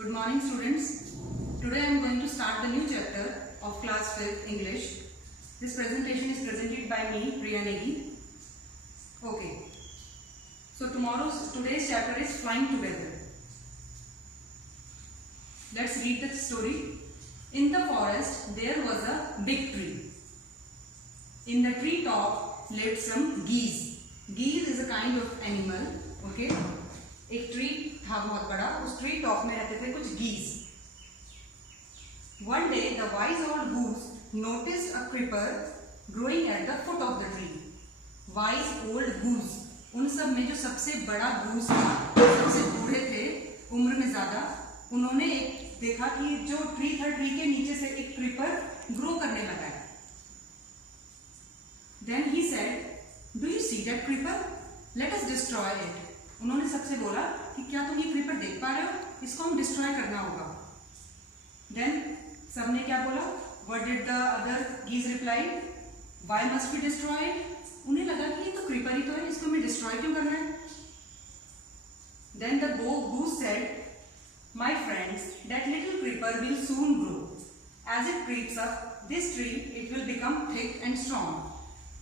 Good morning, students. Today I am going to start the new chapter of class 5th English. This presentation is presented by me, Priya Negi. Okay. So today's chapter is Flying Together. Let's read the story. In the forest there was a big tree. In the tree top lived some geese. Geese is a kind of animal. Okay. एक tree था बहुत बड़ा, उस tree top में रहते थे कुछ गीज. One day the wise old goose noticed a creeper growing at the foot of the tree. Wise old goose, उन सब में जो सबसे बड़ा गूस था, सबसे बूढ़े थे उम्र में ज्यादा, उन्होंने एक देखा कि जो ट्री था, ट्री के नीचे से एक क्रीपर ग्रो करने लगा है. Then he said, "Do you see that creeper? Let us destroy it." उन्होंने सबसे बोला कि क्या तुम ये क्रीपर देख पा रहे हो, इसको हम डिस्ट्रॉय करना होगा. देन सबने क्या बोला? What did the other geese reply? Why must we destroy it? उन्हें लगा कि ये तो क्रीपर ही तो है, इसको हमें डिस्ट्रॉय क्यों करना है. Then the goose said, my friends, that little creeper will soon grow. As it creeps up this tree it will become thick and strong.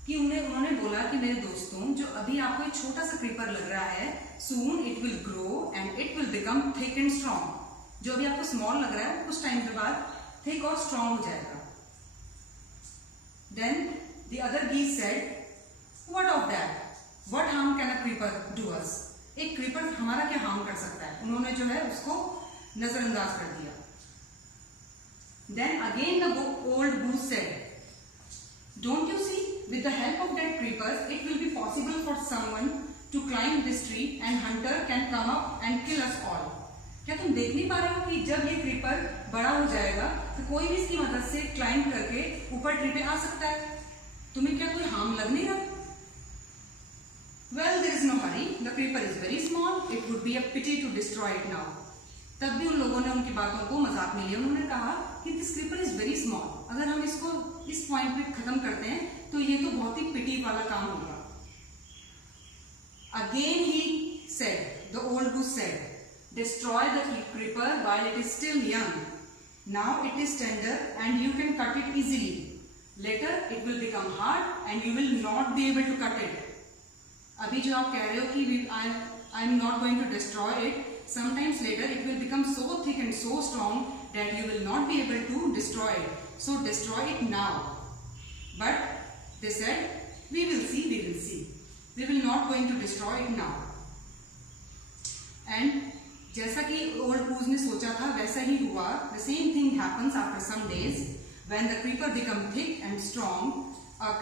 कि उन्होंने बोला कि मेरे दोस्तों, जो अभी आपको एक छोटा सा क्रीपर लग रहा है, soon it will grow and it will become thick and strong. जो अभी आपको स्मॉल लग रहा है कुछ टाइम के बाद थिक और स्ट्रॉन्ग हो जाएगा. Then the other geese said, what of that? What harm can a creeper do us? एक क्रीपर हमारा क्या हार्म कर सकता है? उन्होंने जो है उसको नजरअंदाज कर दिया. Then again the old goose said, don't you see, with the help of that creeper it will be possible for someone to climb this tree and hunter can come up and kill us all. क्या तुम देख नहीं पा रहे हो कि जब ये क्रीपर बड़ा हो जाएगा तो कोई भी इसकी मदद से क्लाइंब करके ऊपर ट्री पे आ सकता है? तुम्हें क्या कोई हार्म लग नहीं रहा? Well, there is no hurry. The creeper is very small. It would be a pity to destroy it now. तब भी उन लोगों ने उनकी बातों को मजाक में लिया. उन्होंने कहा कि this creeper is very small. अगर हम इसको इस पॉइंट पे खत्म करते हैं तो ये तो बहुत ही पिटी वाला काम होगा. Again he said, the old goose said, destroy the creeper while it is still young. Now it is tender and you can cut it easily. Later it will become hard and you will not be able to cut it. अभी जो आप कह रहे हो कि I am not going to destroy it, sometimes later it will become so thick and so strong that you will not be able to destroy it. So destroy it now. But they said, we will see. We will not going to destroy it now. And जैसा कि old goose ने सोचा था वैसा ही हुआ. The same thing happens after some days when the creeper become thick and strong. A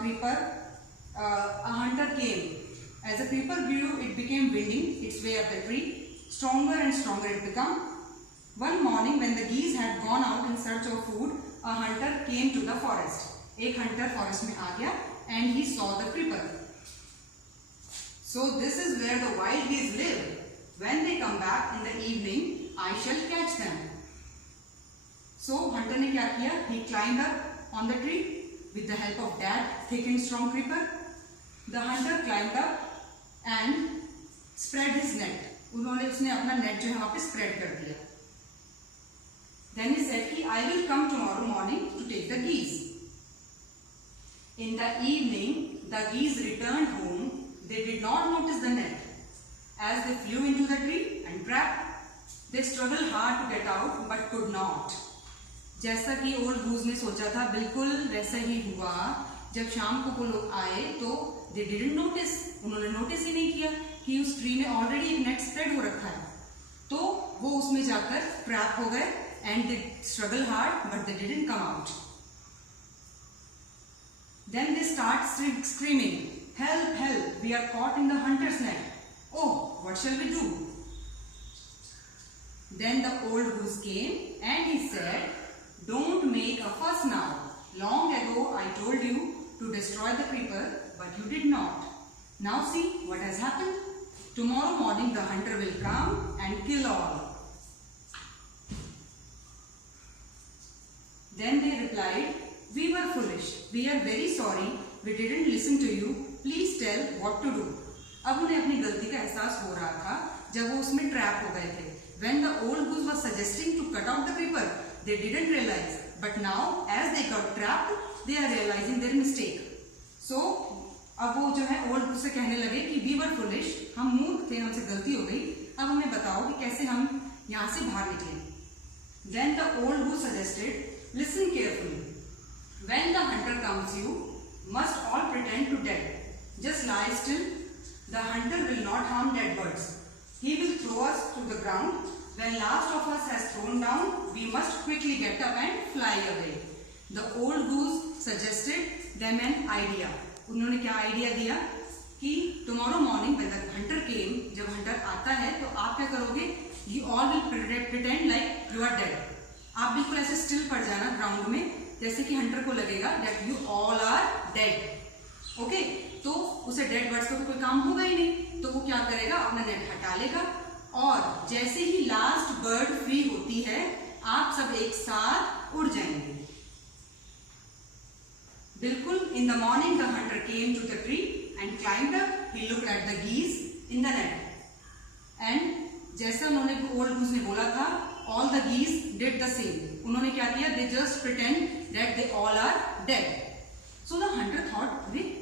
hunter came. As the creeper grew, it became winding its way up the tree. Stronger and stronger it became. One morning when the geese had gone out in search of food, a hunter came to the forest. एक hunter forest में आ गया and he saw the creeper. So this is where the wild geese live. When they come back in the evening, I shall catch them. So hunter ने क्या किया? He climbed up on the tree with the help of that thick and strong creeper. The hunter climbed up and spread his net. उसने अपना net जो है वहां पे spread कर दिया. Then he said कि I will come tomorrow morning to take the geese. In the evening, the geese returned home. They did not notice the net. As they flew into the tree and trapped, they struggled hard to get out but could not. जैसा कि old goose ने सोचा था बिल्कुल वैसा ही हुआ. जब शाम को वो लोग आए तो they didn't notice. उन्होंने नोटिस ही नहीं किया कि उस ट्री में ऑलरेडी एक नेट स्प्रेड हो रखा है. तो वो उसमें जाकर ट्रैप हो गए and they struggle hard but they didn't come out. Then they start screaming, help help, we are caught in the hunter's net. Oh, what shall we do? Then the old goose came and he said, don't make a fuss now. Long ago I told you to destroy the creeper but you did not. Now see what has happened. Tomorrow morning the hunter will come and kill all. Then they replied, we were foolish. We are very sorry. We didn't listen to you. Please tell what to do. अब उन्हें अपनी गलती का एहसास हो रहा था जब वो उसमें ट्रैप हो गए थे. When the old goose was was suggesting to cut out the creeper. They didn't realize, but now as they got trapped, they are realizing their mistake. So अब वो जो है ओल्ड उससे कहने लगे कि we were foolish, हम मूर्ख थे, हमसे गलती हो गई, अब हमें बताओ कि कैसे हम यहाँ से बाहर निकलें. Then the old goose suggested, listen carefully. When the hunter comes, you must all pretend to dead. Just lie still. The hunter will not harm dead birds. He will throw us to the ground. When last of us has thrown down, we must quickly get up and fly away. The old goose suggested them an idea. उन्होंने क्या idea दिया कि tomorrow morning when the hunter came, जब hunter आता है तो आप क्या करोगे? You all will pretend like you are dead. आप बिल्कुल ऐसे still पड़ जाना ग्राउंड में, जैसे कि hunter को लगेगा that you all are dead. Okay, तो उसे डेड बर्ड्स का तो कोई काम होगा ही नहीं, तो वो क्या करेगा? अपना नेट हटा लेगा और जैसे ही लास्ट बर्ड फ्री होती है आप सब एक साथ उड़ जाएंगे. बिल्कुल. In the morning the hunter came to the tree and climbed up. He looked at the geese in the net and जैसा उन्होंने ओल्ड गूस ने बोला था, all the geese did the same. उन्होंने क्या किया? They just pretend that they all are dead. So the hunter thought,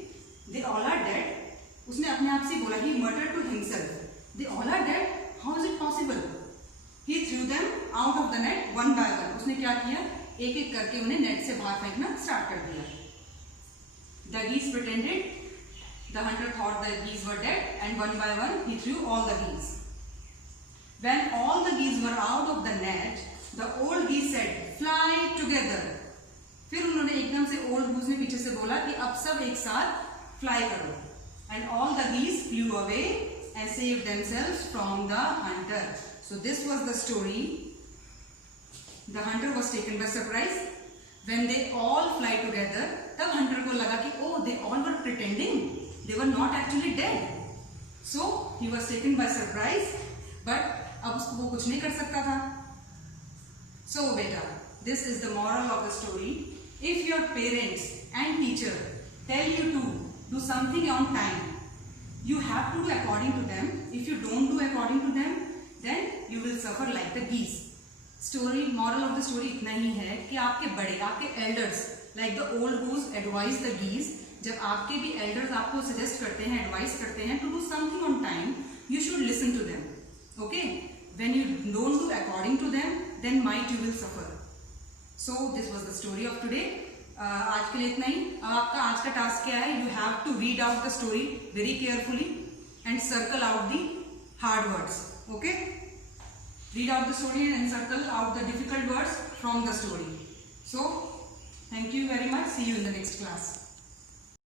they all are dead. उसने अपने आप से बोला, he muttered to himself, they all are dead, how is it possible? He threw them out of the net one by one. उसने क्या किया? एक एक करके उन्हें नेट से बाहर फेंकना स्टार्ट कर दिया. The geese pretended, the hunter thought the geese were dead and one by one he threw all the geese. When all the geese were out of the net, the old geese said, fly together. फिर उन्होंने एकदम से old goose ने पीछे से बोला कि अब सब एक साथ फ्लाई करो. And all the geese flew away and save themselves from the hunter. So this was the story. The hunter was taken by surprise. When they all fly together, तब हंटर को लगा कि oh, they all were pretending, they were not actually dead. So he was taken by surprise, but अब उसको वो कुछ नहीं कर सकता था. सो बेटा, this is the moral of the story. If your parents and teacher tell you to do something on time, you have to do according to them. If you don't do according to them, then you will suffer like the geese. Story, moral of the story इतना ही है कि आपके बड़े, आपके elders, like the old goose advise the geese. जब आपके भी elders आपको suggest करते हैं, advise करते हैं to do something on time, you should listen to them. Okay? When you don't do according to them, then might you will suffer. So this was the story of today. आज के लिए इतना ही. आपका आज का task क्या है? You have to read out the story very carefully and circle out the hard words. Okay? Read out the story and circle out the difficult words from the story. So thank you very much. See you in the next class.